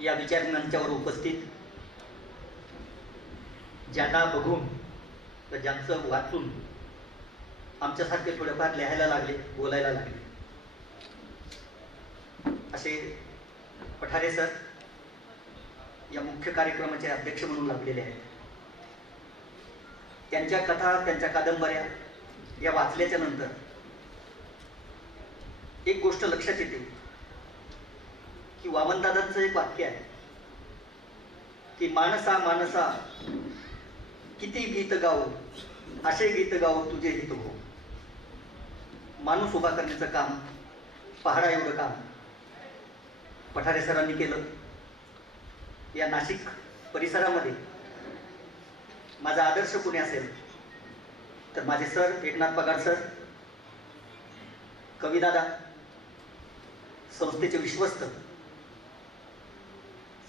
या विचार मंचावर उपस्थित, ज्यांना बघून व ज्यांचं वाचून आमच्यासारखे थोडेफार लिहायला लागले, बोलायला लागले, असे पठारे सर या मुख्य कार्यक्रमाचे अध्यक्ष म्हणून लाभलेले आहेत. त्यांच्या कथा, त्यांच्या कादंबऱ्या या वाचल्याच्या नंतर एक गोष्ट लक्षात येते की वामनदादांचं एक वाक्य आहे की मानसा मानसा किती गीत गाऊ, असे गीत गाऊ तुझे हित हो. माणूस उभा करण्याचं काम, पहाडा एवढं काम पठारे सरांनी केलं. या नाशिक परिसरामध्ये माझा आदर्श कोणी असेल तर माझे सर एकनाथ पगार सर, कविदादा, संस्थेचे विश्वस्त,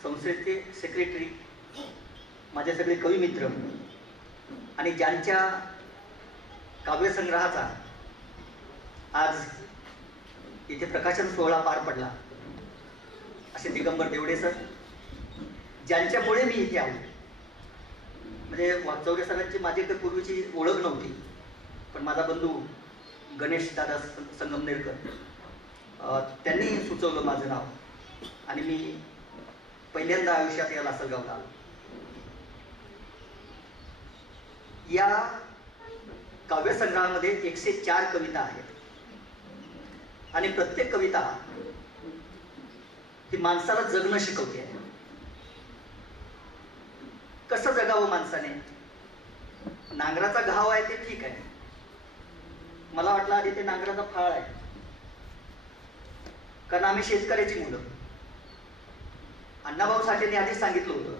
संस्थेचे सेक्रेटरी, माझे सगळे कवी मित्र आणि ज्यांच्या काव्यसंग्रहाचा आज इथे प्रकाशन सोहळा पार पडला असे दिगंबर देवडे सर, ज्यांच्यामुळे मी इथे आलो. म्हणजे वागचौरे सरांची माझी तर पूर्वीची ओळख नव्हती, पण माझा बंधू गणेश दादा संगमनेरकर त्यांनी सुचवलं माझं नाव आणि मी पहिल्यांदा आयुष्यात या लासलगावला आलो. या काव्यसंग्रहामध्ये 104 कविता आहेत आणि प्रत्येक कविता ही माणसाला जगणं शिकवते आहे. कसं जगावं माणसाने. नांगराचा घाव आहे ते ठीक आहे, मला वाटलं आधी ते नांगराचा फाळ आहे, कारण आम्ही शेतकऱ्याची मुलं. अण्णाभाऊ साठेंनी आधीच सांगितलं होतं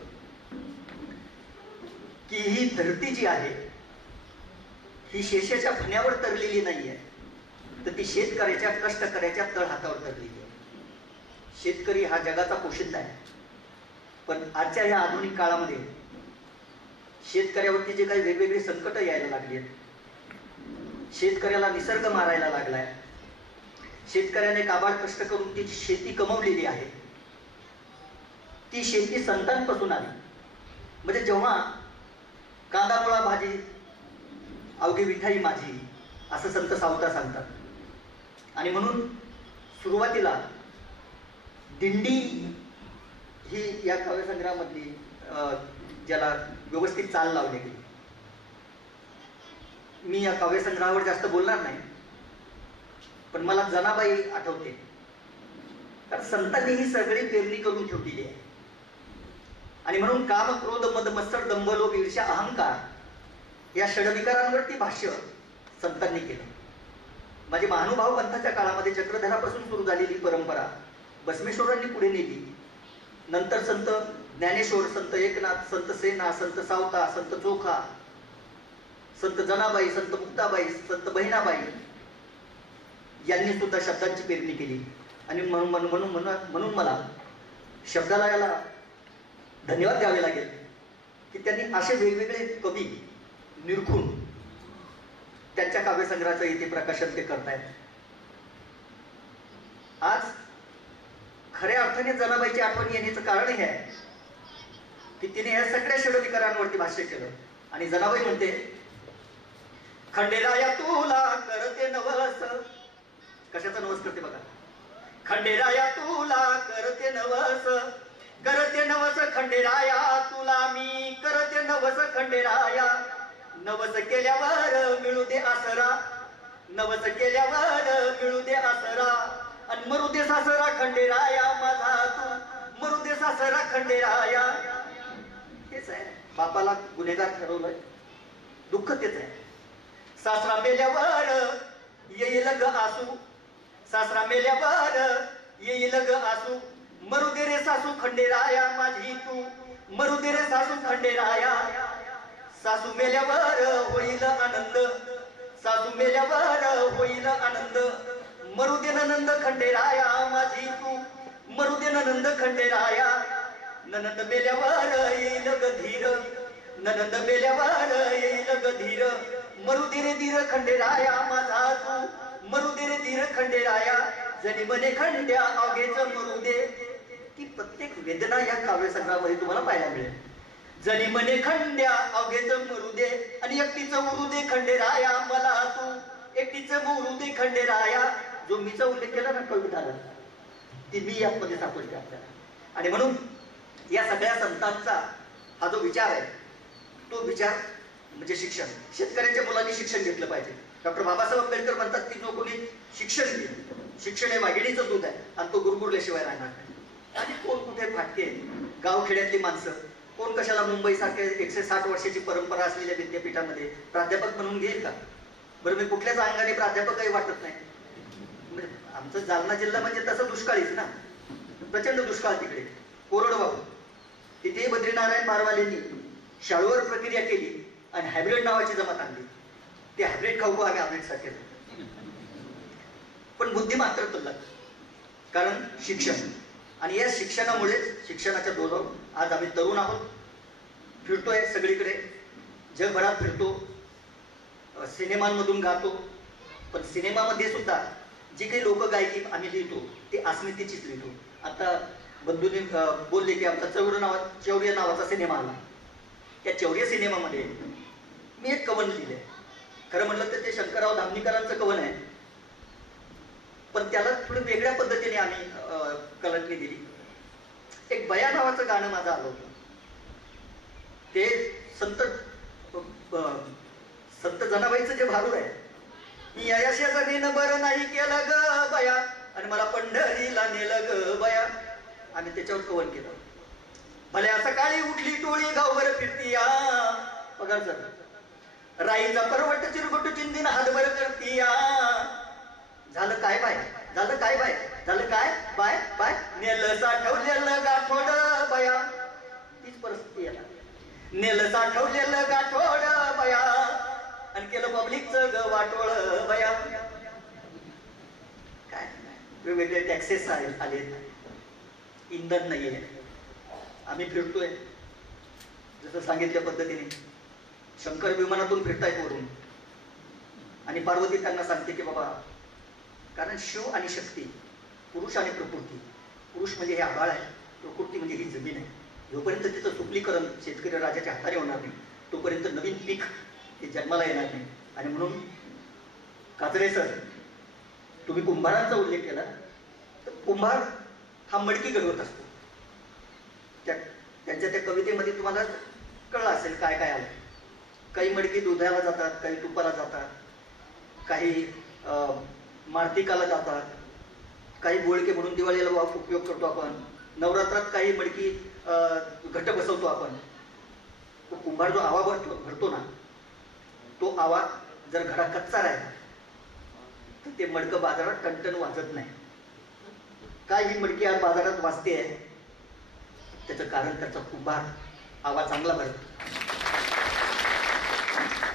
की ही धरती जी आहे ही शेषाच्या फण्यावर तरलेली नाही आहे, तर ती शेतकऱ्याच्या, कष्टकऱ्याच्या तळहातावर तरलेली आहे. शेतकरी हा जगाचा पोशिंदा आहे, पण आजच्या ह्या आधुनिक काळामध्ये शेतकऱ्यावरती जे काही वेगवेगळी संकट यायला लागली आहेत, शेतकऱ्याला निसर्ग मारायला लागलाय, शेतकऱ्याने काबाड कष्ट करून ती शेती कमवलेली आहे, ती शेती संतांपासून आली. म्हणजे जेव्हा कांदा मुळा भाजी अवघी विठाई माझी, असं संत सावता सांगतात. आणि म्हणून सुरुवातीला दिंडी ही या काव्यसंग्रहामधली ज्याला व्यवस्थित चाल लावली गेली. मी या काव्यसंग्रहावर जास्त बोलणार नाही, पण मला जनाबाई आठवते, कारण संतांनी ही सगळी पेरणी करून ठेवलेली आहे. आणि म्हणून काम, क्रोध, मद, मत्सर, दंभ, लोभ, ईर्ष्या, अहंकार या षडविकारांवरती भाष्य संतांनी केलं. माझे महानुभाव पंथाच्या काळामध्ये चक्रधरापासून सुरू झालेली परंपरा बसवेश्वरांनी पुढे नेली. नंतर संत ज्ञानेश्वर, संत एकनाथ, संत सेना, संत सावता, संत चोखा, संत जनाबाई, संत मुक्ताबाई, संत बहिणाबाई यांनी सुद्धा शब्दांची पेरणी केली. आणि म्हणून मला शब्दालयाला धन्यवाद द्यावे लागेल की त्यांनी असे वेगवेगळे कवी निरखून त्यांच्या काव्यसंग्रहाचं इथे प्रकाशन ते करतायत. आज खऱ्या अर्थाने जनाबाईची आठवण येण्याचं कारण हे आहे की तिने या सगळ्या षडविकारांवरती भाष्य केलं. आणि जनाबाई म्हणते, खंडेराया तुला करते नवस. कशाचा नवस करते बघा. खंडेराया तुला करते नवस, करते नवस खंडेराया तुला मी करते नवस खंडेराया. नवस केल्यावर मिळू दे आसरा, नवस केल्यावर मिळू दे आसरा. आणि मरू दे सासरा खंडेराया माझा तू, मरू दे सासरा खंडेराया. हेच आहे, बापाला गुन्हेगार ठरवलंय, दुःख तेच आहे. सासरा मेल्यावर येईल ग आसू, सासरा मेल्यावर येईल ग आसू. मरू दे रे सासू खंडेराया माझी तू, मरू दे रे सासू खंडेराया. सासू मेल्यावर होईल आनंद, सासू मेल्यावर होईल आनंद. मरू दे ननंद खंडेराया माझी तू, मरू दे ननंद खंडेराया. ननंद मेल्यावर येईल ग धीर, ननंद मेल्यावर येईल ग धीर. मरू दे रे धीर खंडेराया माझा तू, मरू दे रे धीर खंडेराया. जनी मने खंड्या अवघेच मरू दे. की प्रत्येक वेदना या काव्यसंग्रहामध्ये तुम्हाला पाहायला मिळेल. जनी मने खंड्या अवघेच मरू दे आणि एकटीचं उरू दे खंडेराया मला तू, एकटीचं उरू दे खंडेराया. जो मीचा उल्लेख केला ना कविताला, ती मी यामध्ये सापडते आपल्याला. आणि म्हणून या सगळ्या संतांचा हा जो विचार आहे, तो विचार म्हणजे शिक्षण. शेतकऱ्यांच्या मुलांनी शिक्षण घेतलं पाहिजे. डॉक्टर बाबासाहेब आंबेडकर म्हणतात की जो कोणी शिक्षण घेईल, शिक्षण हे वाघिणीचं दूध आहे आणि तो गुरगुरल्याशिवाय राहणार नाही. आणि कोण कुठे फाटके, गावखेड्यातली माणसं, कोण कशाला मुंबई सारख्या 160 वर्षाची परंपरा असलेल्या विद्यापीठामध्ये प्राध्यापक म्हणून घेईल का? बरं, मी कुठल्याच अंगाने प्राध्यापकही वाटत नाही. म्हणजे आमचं जालना जिल्हा म्हणजे तसं दुष्काळीच ना, प्रचंड दुष्काळ तिकडे, कोरडवाहू. तिथे बद्रीनारायण बारवालेंनी शाळूवर प्रक्रिया केली आणि हायब्रिड नावाची जमात आणली. ते हायब्रिड खाऊ आम्ही हायब्रिडसाठी, पण बुद्धी मात्र तल्लख. कारण शिक्षण, आणि या शिक्षणामुळेच, शिक्षणाच्या दोरावर आज आम्ही तरुण आहोत, फिरतोय सगळीकडे, जगभरात फिरतो, सिनेमांमधून गातो. पण सिनेमामध्ये सुद्धा जी काही लोकगायकी आम्ही लिहितो ती अस्मितेचीच लिहितो. आता बंधूंनी बोलले की आमचा चौर्य नावाचा सिनेमा आला. त्या चौर्य सिनेमामध्ये मी एक कवन लिहिलंय. खरं म्हणलं तर ते शंकरराव धामणीकरांचं कवन आहे, पण त्याला थोडं वेगळ्या पद्धतीने आम्ही कलटणी दिली. एक बया नावाचं गाणं माझं आलं होतं. ते संत जनाबाईचं जे भारूड आहे, मी यशा जमीन बरं नाही केलं ग बया आणि मला पंढरीला नेलं ग बया, आम्ही त्याच्यावर कवन केलं. भल्या सकाळी उठली टोळी गावभर फिरतीया, पगार सर राईचा परवट चिरगुट चिंदीन हातभर करतीया. झालं काय बाय, झालं काय बाय, झालं काय बाय बाय, नेलं साठवलेलं गाठोड बया. तीच परिस्थिती आहे. नेलं साठवलेलं गाठोड बया आणि केलं पब्लिकचं ग वाटोळ बया. काय वेगवेगळे टॅक्सेस आले, इंधन नाहीये, आम्ही फिरतोय जसं सांगितल्या पद्धतीने. शंकर विमानातून फिरतायत वरून, आणि पार्वती त्यांना सांगते की बाबा, कारण शिव आणि शक्ती, पुरुष आणि प्रकृती, पुरुष म्हणजे हे आभाळ आहे, प्रकृती म्हणजे ही जमीन आहे. जोपर्यंत तिचं सुपलीकरण शेतकरी राजाच्या हाताने होणार नाही तोपर्यंत नवीन पीक हे जन्माला येणार नाही. आणि म्हणून काजळे सर, तुम्ही कुंभारांचा उल्लेख केला, तर कुंभार हा मडकी घडवत असतो. त्यांच्या त्या कवितेमध्ये तुम्हाला कळलं असेल काय काय आलं. काही मडकी दुधाला जातात, काही तुपाला जातात, काही मार्तिकाला जातात, काही बोळके म्हणून दिवाळीला उपयोग करतो आपण, नवरात्रात काही मडकी घट बसवतो आपण. तो कुंभार जो आवा भरतो ना, तो आवा जर घडा कच्चा राहिला तर ते मडकं बाजारात टणटण वाजत नाही. काय ही मडकी आज बाजारात वाजते आहे, त्याचं कारण त्याचा कुंभार आवा चांगला भरतो.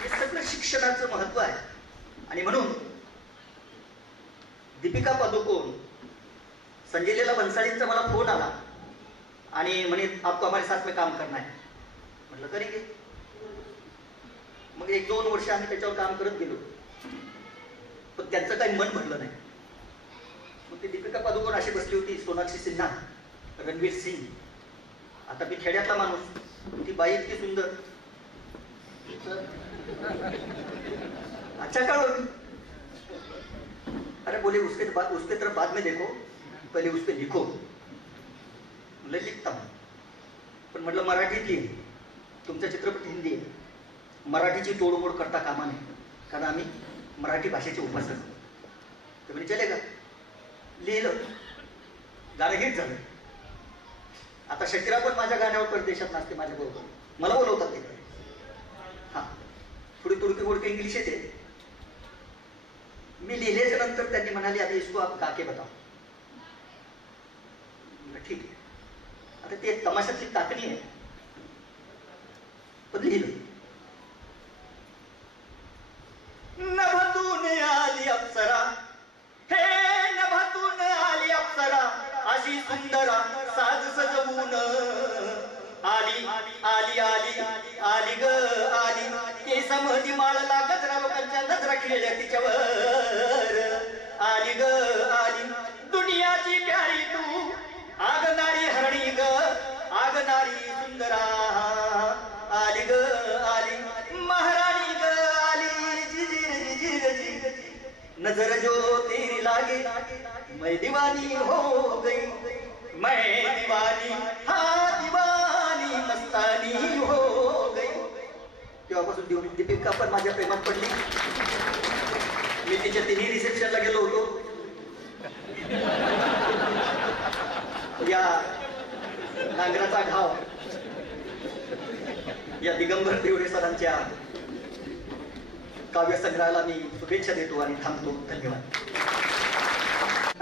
हे सगळं शिक्षणाचं महत्व आहे. आणि म्हणून दीपिका पादुकोण, संजय लीला बन्साळींचा मला फोन आला आणि म्हणे आपको हमारे साथ में काम करना है. म्हटलं करेंगे. मग 1-2 वर्ष आम्ही त्याच्यावर काम करत गेलो, पण त्यांचं काही मन भरलं नाही. मग ती दीपिका पादुकोण अशी बसली होती, सोनाक्षी सिन्हा, रणवीर सिंग. आता मी खेड्यातला माणूस, ती बाई इतकी सुंदर. अच्छा करो, अरे बोले उसके तरफ बाद में देखो, पहले उस पे लिखो. म्हणलं लिखता, पण म्हटलं मराठीतली, तुमचा चित्रपट हिंदी आहे, मराठीची तोडमोड करता कामा नये, कारण आम्ही मराठी भाषेचे उपासक आहोत. तर म्हणजे चले का, लिहिलं, गाणं हिट झालं. आता शकीरा पण माझ्या गाण्यावर परदेशात नाचते माझ्या बरोबर, मला बोलवतात तिकडे. हा, थोडी तुडकी मोडकी इंग्लिश येते. मी लिहिल्याच्या नंतर त्यांनी म्हणाले अभी इसको आप गा के बताओ. ठीक आहे. आता ते तमाशातली टाकणी आहे, पण लिहिलं. नभातून आली अप्सरा, हे नभातून आली अप्सरा, अशी सुंदरा साज सजवून आली आली आली आली ग आली. केसामधी माळला गजरा, लोकांच्या नजरा खिळल्या तिच्यावर. आली ग आली, दुनियाची प्यारी तू, आगणारी हरणी ग नजर जो तेरी लागे मैं दीवानी हो गई, मैं दीवानी, हाँ दीवानी मस्तानी हो गई. तेव्हापासून दीपिका पण माझ्या प्रेमात पडली. मी तिच्या तिन्ही रिसेप्शनला गेलो होतो. या नांगराचा घाव या दिगंबर देवडे सरांच्या काव्यसंग्रहाला मी शुभेच्छा देतो आणि थांबतो. धन्यवाद.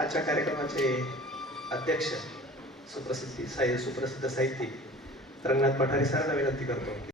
आजच्या कार्यक्रमाचे अध्यक्ष सुप्रसिद्ध साहित्यिक रंगनाथ पठारे सरांना विनंती करतो की